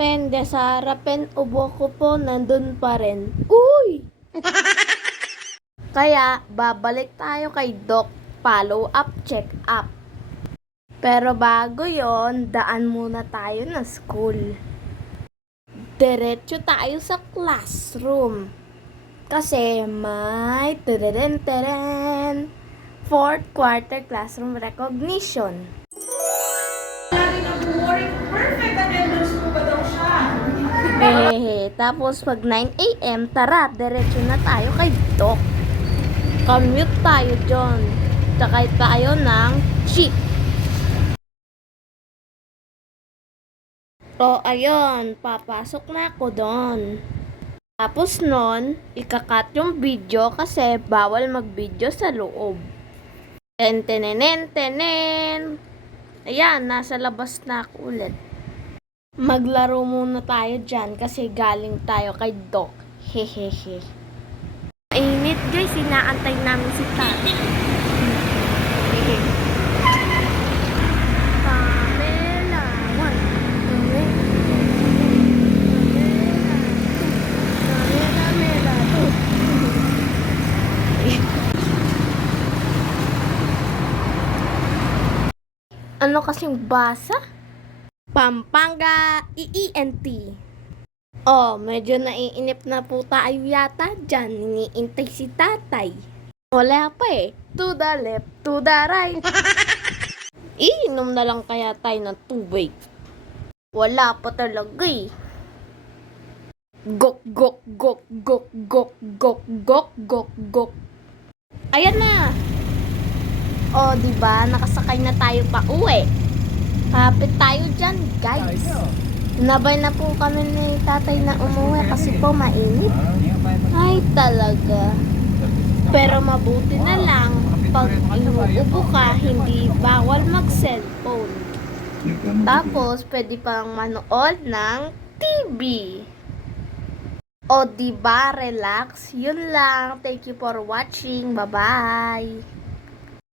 Depende sa harapin, ubo ko po nandun pa rin. Uy! Kaya, babalik tayo kay Doc. Follow up, check up. Pero bago yon, daan muna tayo ng school. Diretso tayo sa classroom. Kasi may teren fourth quarter classroom recognition. Perfect attendance po ba daw siya? Tapos pag 9 a.m., tara, diretso na tayo kay Doc. Commute tayo dyan. Sakay tayo ng jeep. O, ayun, papasok na ako doon. Tapos nun, ikakat yung video kasi bawal mag-video sa loob. Tenen. Ayan, nasa labas na ako ulit. Maglaro muna tayo dyan kasi galing tayo kay Doc. Hehehe. Mainit guys, inaantay namin si Tati. Pamela 1. Ano kasing basa? Pampanga EENT. Oh, medyo naiinip na po tayo yata dyan. Iniintay si tatay. Wala pa eh. To the left, to the right. Iinom na lang kaya tayo ng tubig. Wala pa talaga eh. Gok. Ayan na. Oh, diba? Nakasakay na tayo pa uwi. Kapit tayo dyan, guys. Nabay na po kami ni tatay na umuwi kasi po mainit. Ay, talaga. Pero mabuti na lang, pag inuubo ka, hindi bawal mag-cellphone. Tapos, pwede pang manood ng TV. O, diba? Relax. Yun lang. Thank you for watching. Bye-bye.